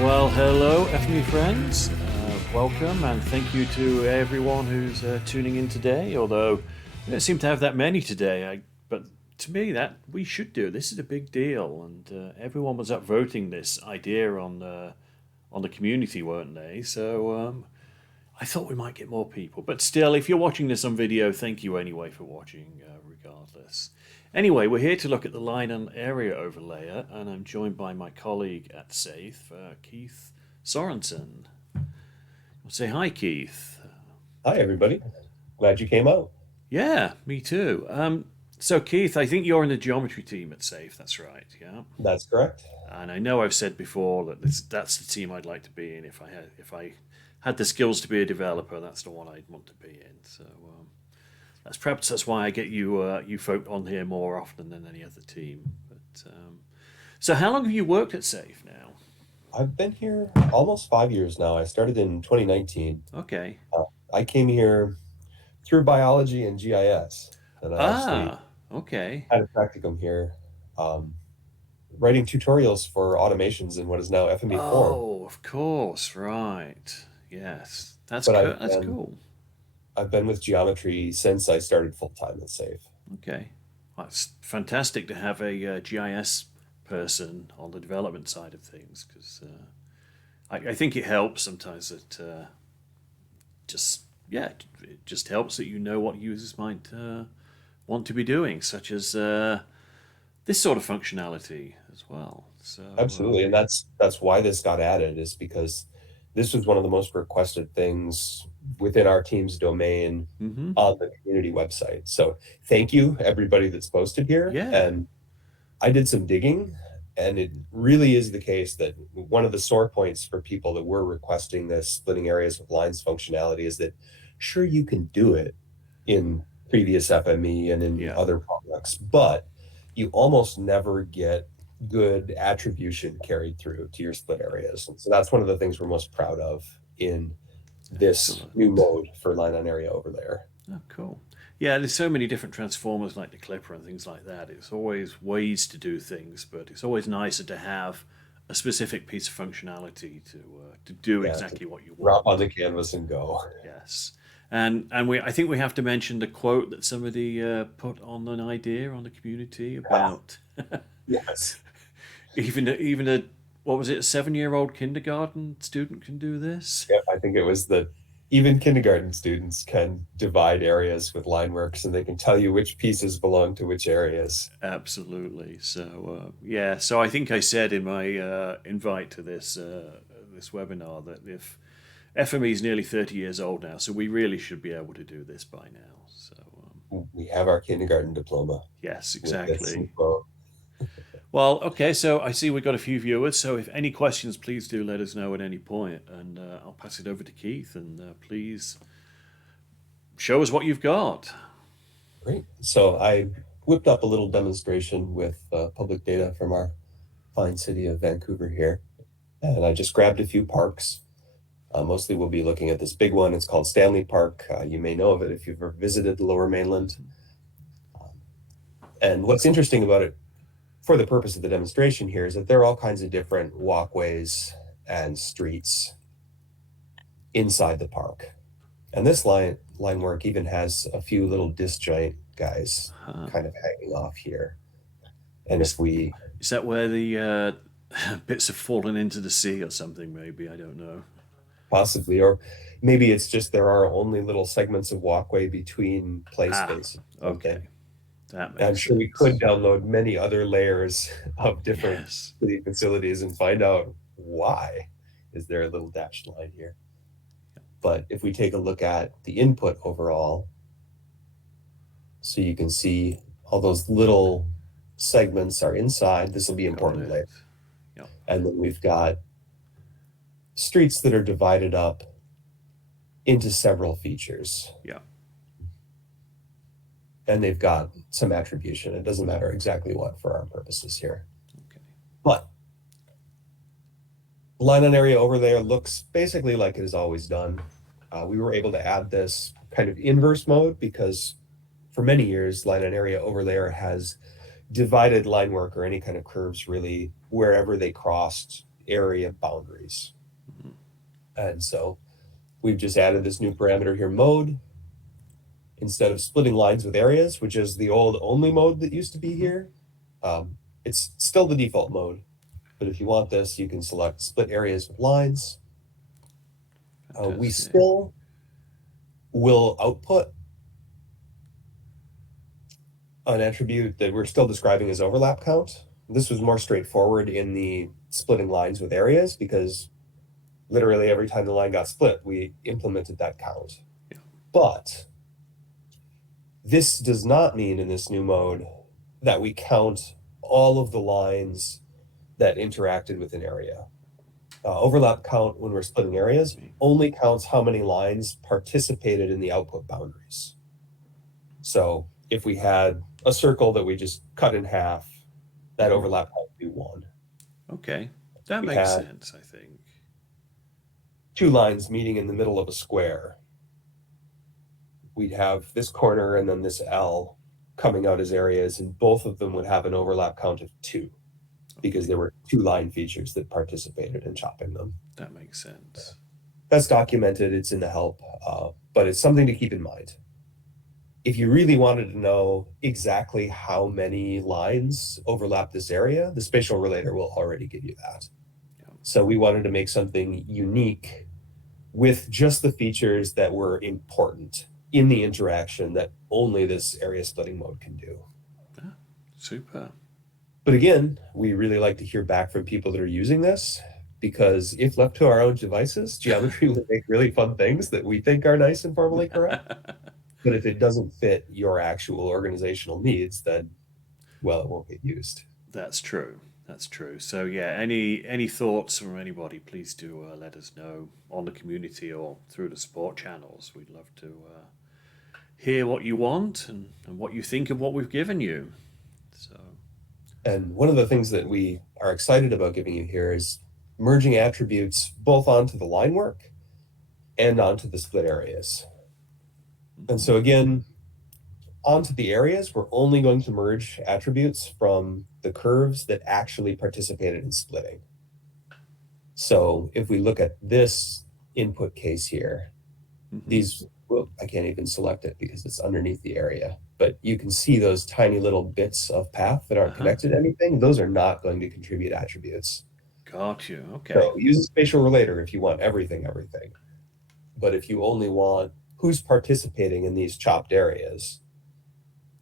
Well, hello, FME friends. Welcome, and thank you to everyone who's tuning in today. Although we don't seem to have that many today, but to me, that we should do. This is a big deal, and everyone was upvoting this idea on the community, weren't they? So I thought we might get more people. But still, if you're watching this on video, thank you anyway for watching, regardless. Anyway, we're here to look at the LineOnAreaOverlayer, and I'm joined by my colleague at SAFE, Keith Sorensen. I'll say hi, Keith. Hi, everybody. Glad you came out. Yeah, me too. So, Keith, I think you're in the geometry team at SAFE. That's right, yeah. That's correct. And I know I've said before that that's the team I'd like to be in if I had the skills to be a developer. That's the one I'd want to be in. So. That's why I get you folk on here more often than any other team. But so how long have you worked at SAFE now? I've been here almost 5 years now. I started in 2019. Okay. I came here through biology and GIS, and I actually Okay. had a practicum here, writing tutorials for automations in what is now FME form. Oh, of course, right. Yes, But that's cool. I've been with geometry since I started full-time at SAFE. Okay, well, it's fantastic to have a GIS person on the development side of things because I think it helps sometimes that it just helps that you know what users might want to be doing, such as this sort of functionality as well. So Absolutely, and that's why this got added, is because this was one of the most requested things within our team's domain mhm. on the community website. So thank you, everybody that's posted here. Yeah. And I did some digging, and it really is the case that one of the sore points for people that were requesting this splitting areas with lines functionality is that sure, you can do it in previous FME and in other products, but you almost never get good attribution carried through to your split areas. And so that's one of the things we're most proud of in this new mode for LineOnAreaOverlayer. Oh, cool. Yeah, there's so many different transformers like the Clipper and things like that. It's always ways to do things, but it's always nicer to have a specific piece of functionality to do exactly what you want. Drop on the canvas and go. Yes. And I think we have to mention the quote that somebody put on an idea on the community about yes. even a what was it, a 7-year-old kindergarten student can do this? Yeah, I think it was that even kindergarten students can divide areas with lineworks, and they can tell you which pieces belong to which areas. Absolutely. So yeah. So I think I said in my invite to this this webinar that if FME is nearly 30 years old now, so we really should be able to do this by now. So we have our kindergarten diploma. Yes, exactly. Well, okay, so I see we've got a few viewers, so if any questions, please do let us know at any point, and I'll pass it over to Keith, and please show us what you've got. Great. So I whipped up a little demonstration with public data from our fine city of Vancouver here, and I just grabbed a few parks. Mostly we'll be looking at this big one. It's called Stanley Park. You may know of it if you've ever visited the Lower Mainland. And what's interesting about it, for the purpose of the demonstration here, is that there are all kinds of different walkways and streets inside the park. And this line work even has a few little disjoint guys kind of hanging off here. And if we... Is that where the bits have fallen into the sea or something, maybe? I don't know. Possibly, or maybe it's just there are only little segments of walkway between play spaces. Okay. I'm sure we could download many other layers of different city facilities and find out why is there a little dashed line here. But if we take a look at the input overall, so you can see all those little segments are inside. This will be important later. And then we've got streets that are divided up into several features. Yeah. And they've got some attribution. It doesn't matter exactly what for our purposes here. Okay. But LineOnAreaOverlayer looks basically like it has always done. We were able to add this kind of inverse mode because for many years, LineOnAreaOverlayer has divided line work or any kind of curves really wherever they crossed area boundaries. Mhm. And so we've just added this new parameter here, mode. Instead of splitting lines with areas, which is the old only mode that used to be here, it's still the default mode. But if you want this, you can select split areas with lines. We still will output an attribute that we're still describing as overlap count. This was more straightforward in the splitting lines with areas because literally every time the line got split, we implemented that count. Yeah. But this does not mean in this new mode that we count all of the lines that interacted with an area. Overlap count when we're splitting areas only counts how many lines participated in the output boundaries. So if we had a circle that we just cut in half, that overlap count would be 1. Okay, that makes sense, I think. 2 lines meeting in the middle of a square. We'd have this corner and then this L coming out as areas, and both of them would have an overlap count of 2 because there were 2 line features that participated in chopping them. That makes sense. That's documented, it's in the help, but it's something to keep in mind. If you really wanted to know exactly how many lines overlap this area, the spatial relator will already give you that. Yeah. So we wanted to make something unique with just the features that were important in the interaction that only this area splitting mode can do. Ah, super. But again, we really like to hear back from people that are using this, because if left to our own devices, geometry will make really fun things that we think are nice and formally correct. But if it doesn't fit your actual organizational needs, then, well, it won't get used. That's true. That's true. So yeah, any thoughts from anybody, please do let us know on the community or through the support channels. We'd love to hear what you want and what you think of what we've given you. So, and one of the things that we are excited about giving you here is merging attributes both onto the line work and onto the split areas. And so again, onto the areas, we're only going to merge attributes from the curves that actually participated in splitting. So if we look at this input case here, these, well, I can't even select it because it's underneath the area, but you can see those tiny little bits of path that aren't connected to anything. Those are not going to contribute attributes. Got you. Okay. So use a spatial relator if you want everything. But if you only want who's participating in these chopped areas,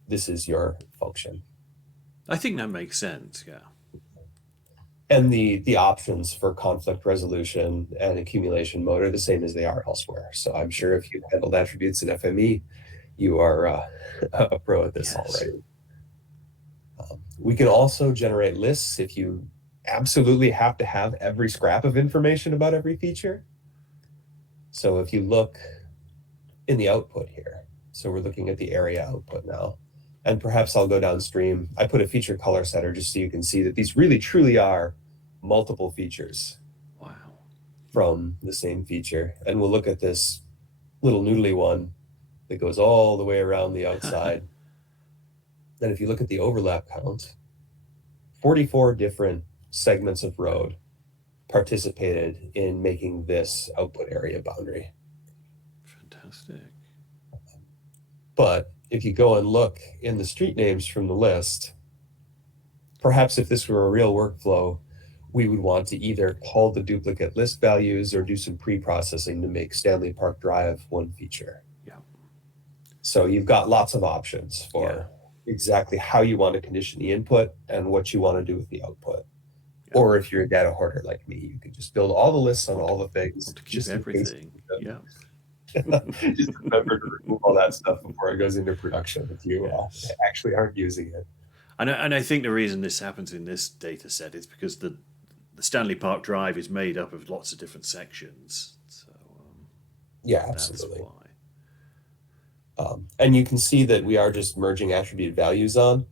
this is your function. I think that makes sense, yeah. And the options for conflict resolution and accumulation mode are the same as they are elsewhere. So I'm sure if you've handled attributes in FME, you are a pro at this already. We can also generate lists if you absolutely have to have every scrap of information about every feature. So if you look in the output here, so we're looking at the area output now, and perhaps I'll go downstream. I put a feature color setter just so you can see that these really truly are multiple features. Wow. From the same feature. And we'll look at this little noodly one that goes all the way around the outside. Then if you look at the overlap count, 44 different segments of road participated in making this output area boundary. Fantastic. But if you go and look in the street names from the list, perhaps if this were a real workflow, we would want to either call the duplicate list values or do some pre-processing to make Stanley Park Drive one feature. Yeah. So you've got lots of options for exactly how you want to condition the input and what you want to do with the output. Yeah. Or if you're a data hoarder like me, you can just build all the lists on all the things. To keep everything. Yeah. Just remember to remove all that stuff before it goes into production if you actually aren't using it. And I think the reason this happens in this data set is because the Stanley Park Drive is made up of lots of different sections. So yeah, absolutely. That's why. And you can see that we are just merging attribute values on.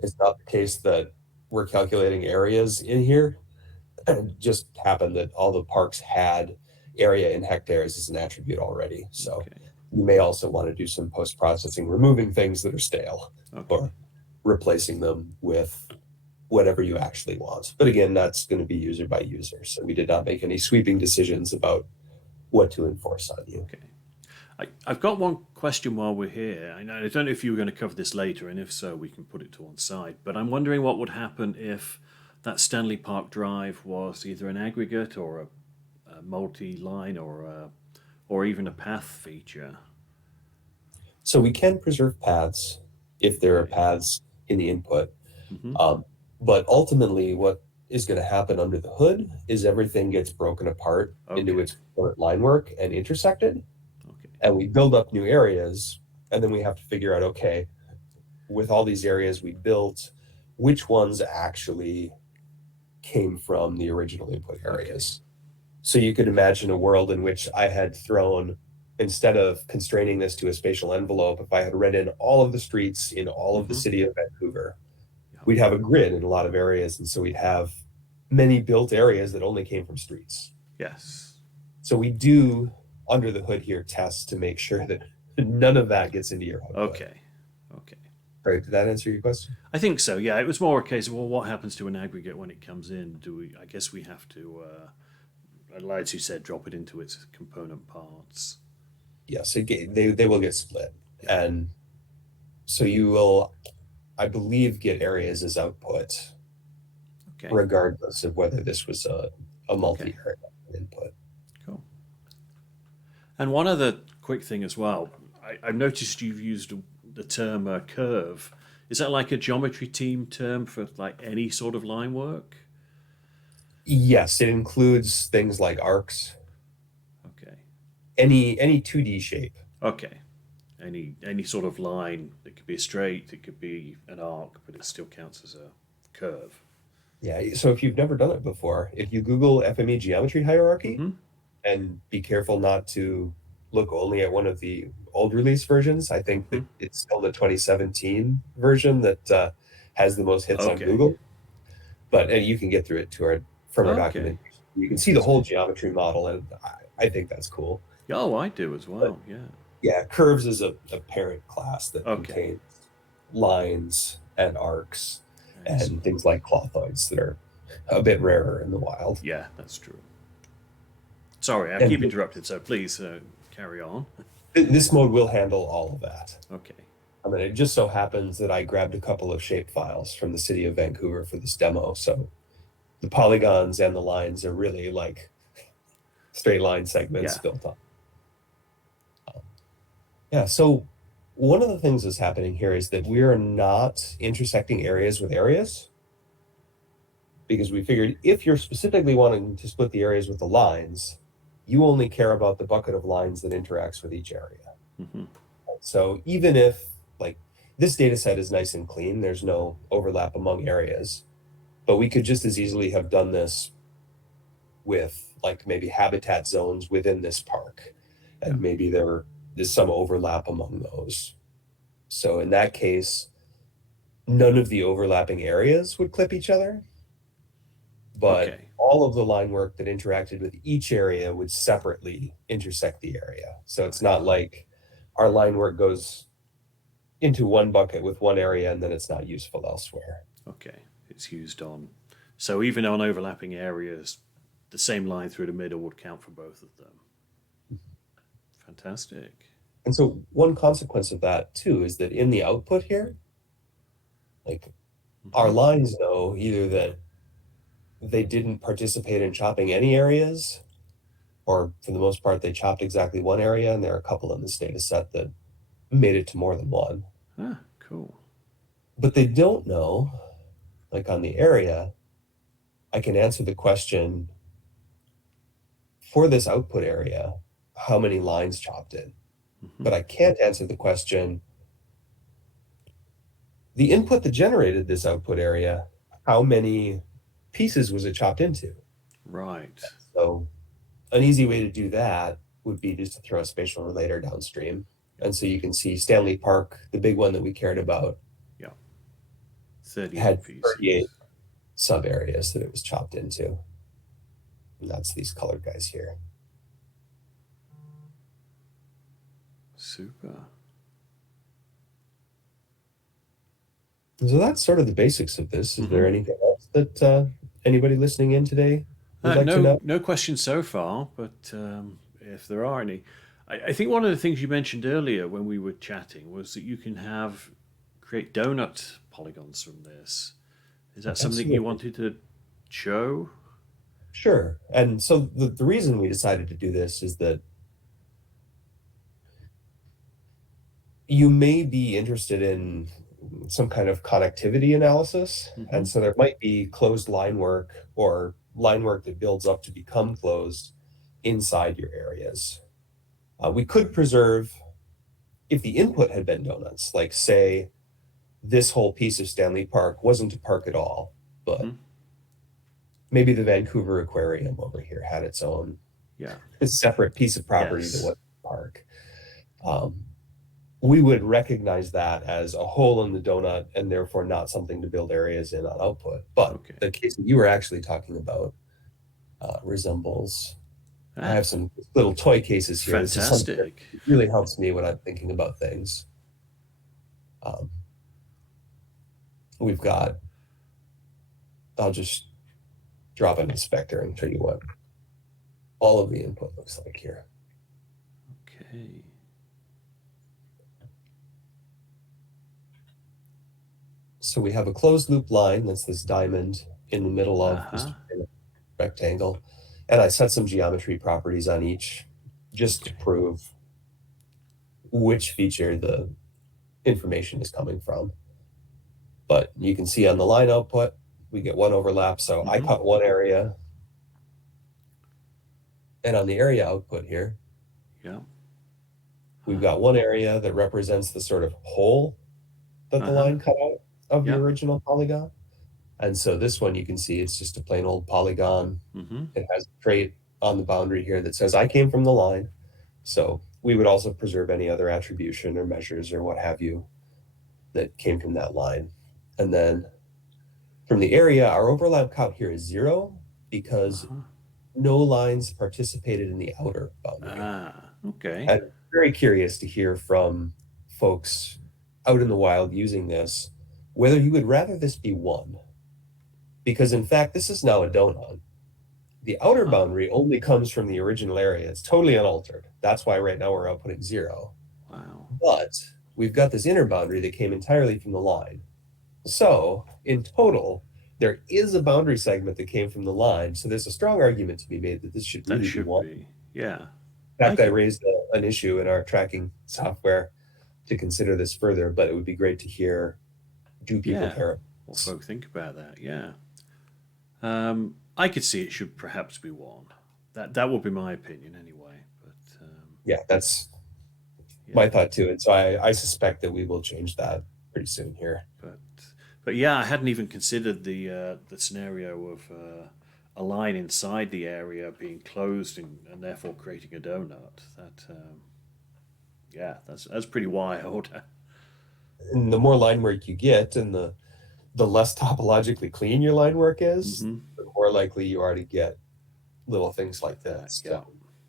It's not the case that we're calculating areas in here. It just happened that all the parks had area in hectares as an attribute already. So you may also want to do some post-processing, removing things that are stale or replacing them with whatever you actually want. But again, that's going to be user by user. So we did not make any sweeping decisions about what to enforce on you. Okay. I've got one question while we're here. I don't know if you were going to cover this later, and if so, we can put it to one side. But I'm wondering what would happen if that Stanley Park drive was either an aggregate or a multi-line or even a path feature. So we can preserve paths if there are paths in the input. But ultimately, what is going to happen under the hood is everything gets broken apart into its line work and intersected. And we build up new areas, and then we have to figure out, okay, with all these areas we built, which ones actually came from the original input areas. So you could imagine a world in which I had thrown, instead of constraining this to a spatial envelope, if I had read in all of the streets in all of the city of Vancouver, we'd have a grid in a lot of areas. And so we'd have many built areas that only came from streets. Yes. So we do, under the hood here, tests to make sure that none of that gets into your output. Okay. Right, did that answer your question? I think so, yeah. It was more a case of, well, what happens to an aggregate when it comes in? I guess we have to, as you said, drop it into its component parts. Yes, they will get split. And so you will, I believe, get areas as output, regardless of whether this was a multi-area input. Cool. And one other quick thing as well, I've noticed you've used the term curve. Is that like a geometry team term for like any sort of line work? Yes, it includes things like arcs. Okay. Any 2D shape. Okay. Any sort of line. It could be a straight, it could be an arc, but it still counts as a curve. Yeah, so if you've never done it before, if you Google FME geometry hierarchy, and be careful not to look only at one of the old release versions. I think that it's still the 2017 version that has the most hits on Google. But you can get through it from our documentation. You can see the whole geometry model, and I think that's cool. Oh, I do as well, but, yeah, curves is a parent class that contains lines and arcs and things like clothoids that are a bit rarer in the wild. Yeah, that's true. Sorry, I keep interrupting, so please carry on. This mode will handle all of that. Okay. I mean, it just so happens that I grabbed a couple of shape files from the city of Vancouver for this demo. So the polygons and the lines are really like straight line segments built up. So one of the things that's happening here is that we are not intersecting areas with areas, because we figured if you're specifically wanting to split the areas with the lines, you only care about the bucket of lines that interacts with each area. So even if, like, this data set is nice and clean, there's no overlap among areas, but we could just as easily have done this with like maybe habitat zones within this park, and maybe there's some overlap among those. So in that case, none of the overlapping areas would clip each other, but all of the line work that interacted with each area would separately intersect the area. So it's not like our line work goes into one bucket with one area and then it's not useful elsewhere. Okay, it's used on. So even on overlapping areas, the same line through the middle would count for both of them. Fantastic. And so one consequence of that too is that in the output here, like our lines know either that they didn't participate in chopping any areas, or for the most part, they chopped exactly one area, and there are a couple in this data set that made it to more than one. Ah, cool. But they don't know, like on the area, I can answer the question, for this output area, how many lines chopped in? But I can't answer the question, the input that generated this output area, how many pieces was it chopped into? Right. So an easy way to do that would be just to throw a spatial relator downstream. And so you can see Stanley Park, the big one that we cared about, 38 had pieces. 38 sub areas that it was chopped into. And that's these colored guys here. Super. So that's sort of the basics of this. Is there anything else that anybody listening in today would like to know? No questions so far, but if there are any, I think one of the things you mentioned earlier when we were chatting was that you can create donut polygons from this. Is that something Absolutely. you wanted to show? Sure. And so the reason we decided to do this is that you may be interested in some kind of connectivity analysis. Mm-hmm. And so there might be closed line work or line work that builds up to become closed inside your areas. We could preserve, if the input had been donuts, like say this whole piece of Stanley Park wasn't a park at all, but maybe the Vancouver Aquarium over here had its own separate piece of property that was a park. We would recognize that as a hole in the donut and therefore not something to build areas in on output. But the case that you were actually talking about resembles. I have some little toy cases here. Fantastic. This is really helps me when I'm thinking about things. We've got, I'll just drop an inspector and show you what all of the input looks like here. Okay. So we have a closed loop line, that's this diamond in the middle of this rectangle. And I set some geometry properties on each just to prove which feature the information is coming from. But you can see on the line output, we get one overlap. So I cut one area. And on the area output here, we've got one area that represents the sort of hole that the line cut out of the original polygon. And so this one, you can see it's just a plain old polygon. It has a trait on the boundary here that says I came from the line. So we would also preserve any other attribution or measures or what have you that came from that line. And then from the area, our overlap count here is 0 because no lines participated in the outer boundary. Okay. I'm very curious to hear from folks out in the wild using this, whether you would rather this be 1. Because in fact, this is now a donut. The outer boundary only comes from the original area. It's totally unaltered. That's why right now we're outputting 0. Wow. But we've got this inner boundary that came entirely from the line. So in total, there is a boundary segment that came from the line. So there's a strong argument to be made that this should really be 1. Yeah. In fact, I raised an issue in our tracking software to consider this further, but it would be great to hear, do people care? What folk think about that, I could see it should perhaps be 1. That would be my opinion anyway. But that's my thought too. And so I suspect that we will change that pretty soon here. But yeah, I hadn't even considered the scenario of a line inside the area being closed and therefore creating a donut. That's pretty wild. And the more line work you get, and the less topologically clean your line work is, the more likely you are to get little things like this. So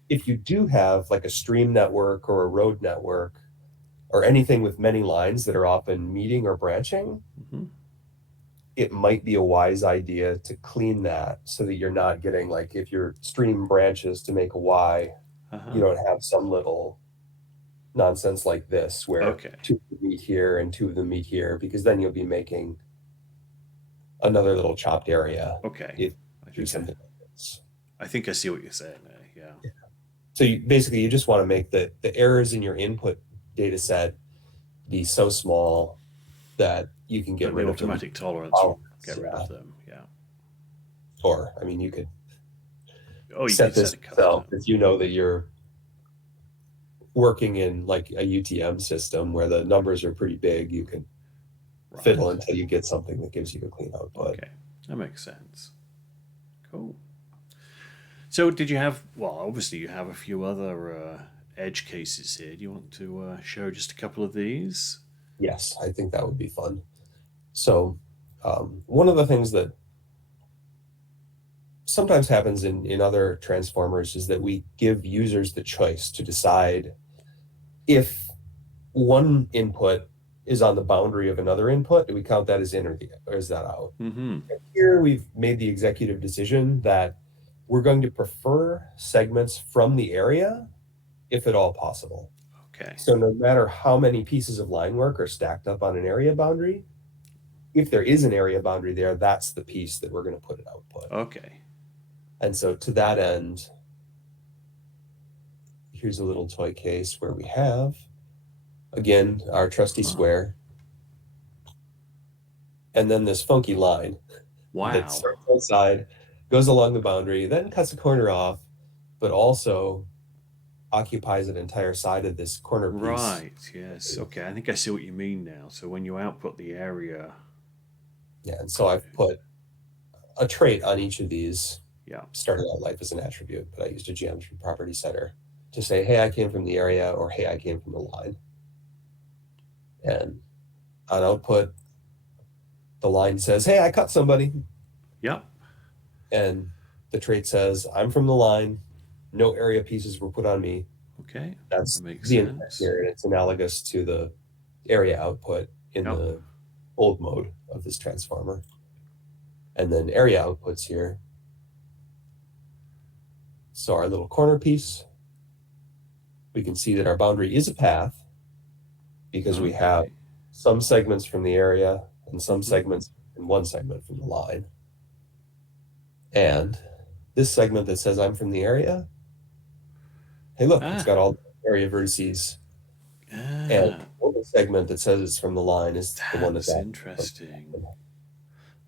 if you do have like a stream network or a road network or anything with many lines that are often meeting or branching, it might be a wise idea to clean that so that you're not getting, like, if your stream branches to make a Y, you don't have some little nonsense like this where 2 of them meet here and 2 of them meet here, because then you'll be making another little chopped area. Okay. Something like this. I think I see what you're saying there. Yeah. So you just want to make the errors in your input data set be so small that you can get rid of automatic tolerance will get rid of them. Yeah. Or, I mean, you could set this yourself if you know that you're working in like a UTM system where the numbers are pretty big. You can fiddle until you get something that gives you a clean output. Okay, that makes sense. Cool. So did you have, obviously you have a few other edge cases here. Do you want to show just a couple of these? Yes, I think that would be fun. So one of the things that sometimes happens in other transformers is that we give users the choice to decide if one input is on the boundary of another input, do we count that as in or is that out? Mm-hmm. Here we've made the executive decision that we're going to prefer segments from the area if at all possible. Okay. So no matter how many pieces of line work are stacked up on an area boundary, if there is an area boundary there, that's the piece that we're going to put at output. Okay. And so to that end, here's a little toy case where we have, again, our trusty square, and then this funky line that starts outside, goes along the boundary, then cuts a corner off, but also occupies an entire side of this corner piece. Right, yes. Okay, I think I see what you mean now. So when you output the area. Yeah, and so I've put a trait on each of these. Yeah. Started out life as an attribute, but I used a geometry property setter to say, hey, I came from the area, or hey, I came from the line. And on output, the line says, hey, I cut somebody. Yep. And the trait says, I'm from the line. No area pieces were put on me. Okay. That's that makes the sense. input here, and it's analogous to the area output in the old mode of this transformer. And then area outputs here. So our little corner piece, we can see that our boundary is a path because we have some segments from the area and some segments and one segment from the line. And this segment that says I'm from the area, hey, look, it's got all the area vertices. And the segment that says it's from the line is the one that's interesting.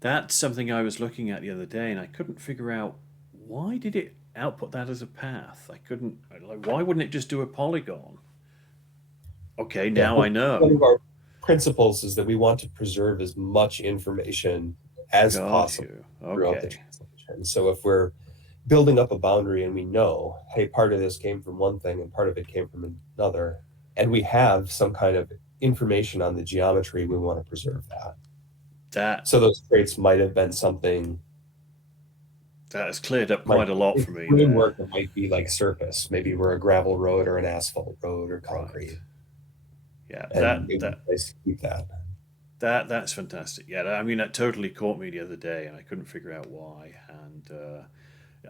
That's something I was looking at the other day, and I couldn't figure out why did it output that as a path. I couldn't, like, why wouldn't it just do a polygon? Okay, now I know. One of our principles is that we want to preserve as much information as possible throughout the translation. So if we're building up a boundary and we know, hey, part of this came from one thing and part of it came from another, and we have some kind of information on the geometry, we want to preserve that. So those traits might have been something that has cleared up quite a lot for me. Linework might be like surface. Maybe we're a gravel road or an asphalt road or concrete. Yeah, nice to keep that. That's fantastic. Yeah, I mean, that totally caught me the other day, and I couldn't figure out why. And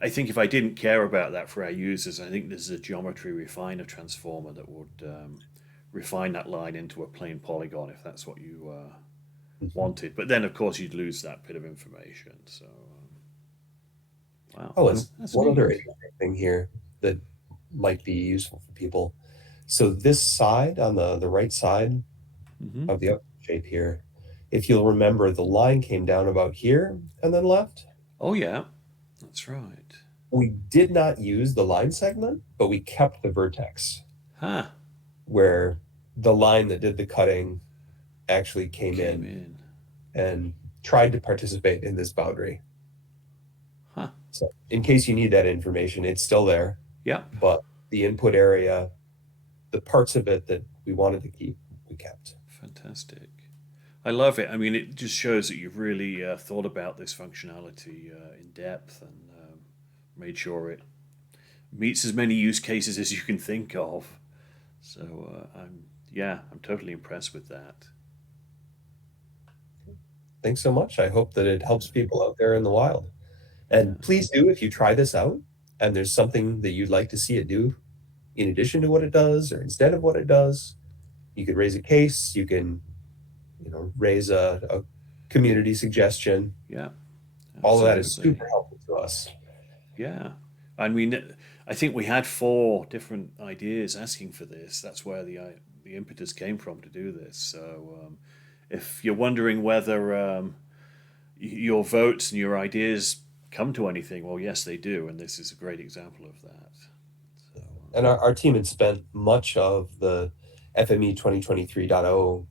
I think if I didn't care about that for our users, I think there's a geometry refiner transformer that would refine that line into a plain polygon if that's what you wanted. But then, of course, you'd lose that bit of information. So, wow. Oh, and one other interesting thing here that might be useful for people. So this side, on the right side of the up shape here, if you'll remember, the line came down about here and then left. Oh, yeah. That's right. We did not use the line segment, but we kept the vertex. Huh. Where the line that did the cutting actually came in and tried to participate in this boundary. Huh. So in case you need that information, it's still there. Yeah. But the input area, the parts of it that we wanted to keep, we kept. Fantastic. I love it. I mean, it just shows that you've really thought about this functionality in depth and made sure it meets as many use cases as you can think of. So I'm totally impressed with that. Thanks so much. I hope that it helps people out there in the wild. And please do, if you try this out and there's something that you'd like to see it do in addition to what it does or instead of what it does, you could raise a case, you can raise a community suggestion. Yeah. All of that is super helpful to us. Yeah. I mean, I think we had 4 different ideas asking for this. That's where the impetus came from to do this. So if you're wondering whether your votes and your ideas come to anything, well, yes, they do. And this is a great example of that. So, and our team had spent much of the FME 2023.0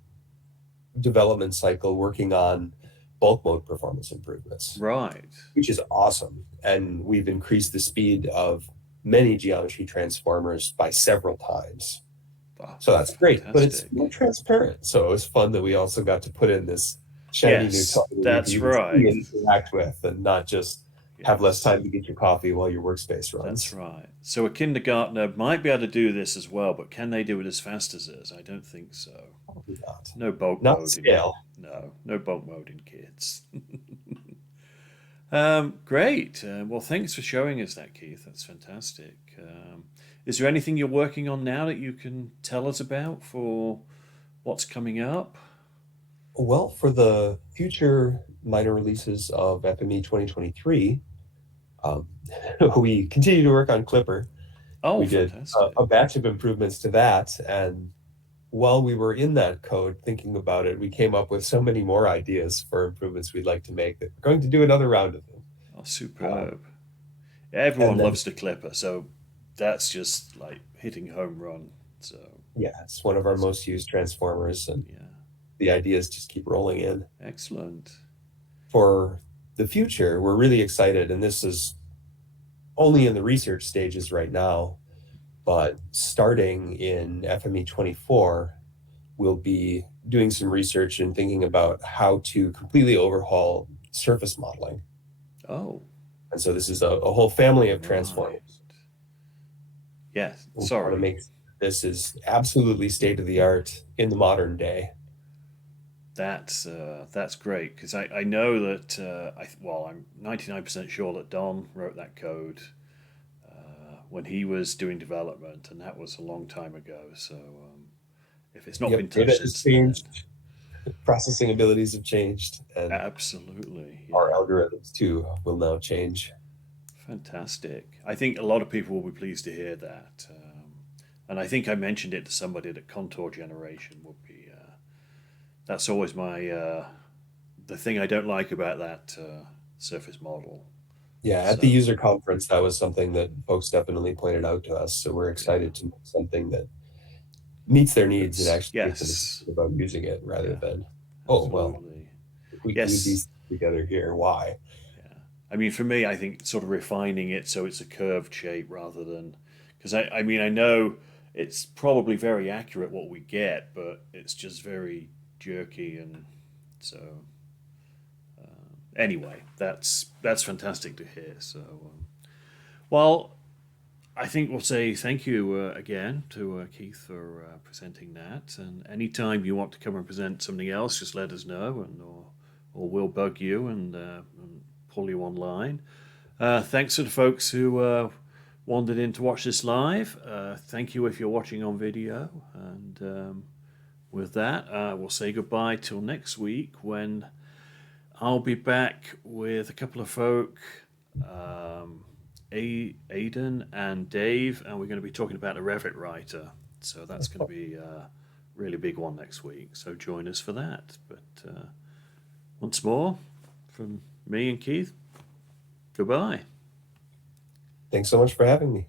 development cycle working on bulk mode performance improvements. Right. Which is awesome. And we've increased the speed of many geometry transformers by several times. Wow, so that's great, but it's more transparent. So it was fun that we also got to put in this shiny new toy that's you right. can interact with and not just have less Yes. time to get your coffee while your workspace That's runs. right. So a kindergartner might be able to do this as well, but can they do it as fast as us? I don't think so. Probably not. No bulk Not mode in. scale. No, no bulk mode in kids. Great. Well, thanks for showing us that, Keith. That's fantastic. Is there anything you're working on now that you can tell us about for what's coming up? Well, for the future minor releases of FME 2023, um, we continue to work on Clipper. Oh, We did fantastic. a batch of improvements to that, and while we were in that code thinking about it, we came up with so many more ideas for improvements we'd like to make that we're going to do another round of them. Oh, Uh, superb. and Everyone then, loves the Clipper, so that's just like hitting home run. So yeah, it's one of our that's most used transformers, and yeah, the ideas just keep rolling in. excellent. For the future, we're really excited, and this is only in the research stages right now, but starting in FME 24, we'll be doing some research and thinking about how to completely overhaul surface modeling. Oh, And so this is a whole family of right. transformers. Yes, We want to sorry. make this is absolutely state of the art in the modern day. That's great because I know that I'm 99% sure that Don wrote that code when he was doing development, and that was a long time ago. So if it's not been Yep, data touched has since then, changed, processing abilities have changed, and absolutely, our yeah, algorithms too will now change. fantastic. I think a lot of people will be pleased to hear that, and I think I mentioned it to somebody that contour generation would be. That's always my the thing I don't like about that surface model. Yeah, at the So user conference, that was something that folks definitely pointed out to us. So we're yeah, excited to make something that meets their needs and that's actually gets them yes, excited about using it rather yeah, than, oh, well, absolutely, if we glued yes, these together here, why? yeah. I mean, for me, I think sort of refining it so it's a curved shape rather than because I mean I know it's probably very accurate what we get, but it's just very jerky and so. Anyway, that's fantastic to hear. So, well, I think we'll say thank you again to Keith for presenting that. And anytime you want to come and present something else, just let us know, or we'll bug you and pull you online. Thanks to the folks who wandered in to watch this live. Thank you if you're watching on video. And with that, we'll say goodbye till next week when I'll be back with a couple of folk. Um, Aidan and Dave, and we're going to be talking about the Revit writer. So that's going to be a really big one next week. So join us for that. But once more, from me and Keith, goodbye. Thanks so much for having me.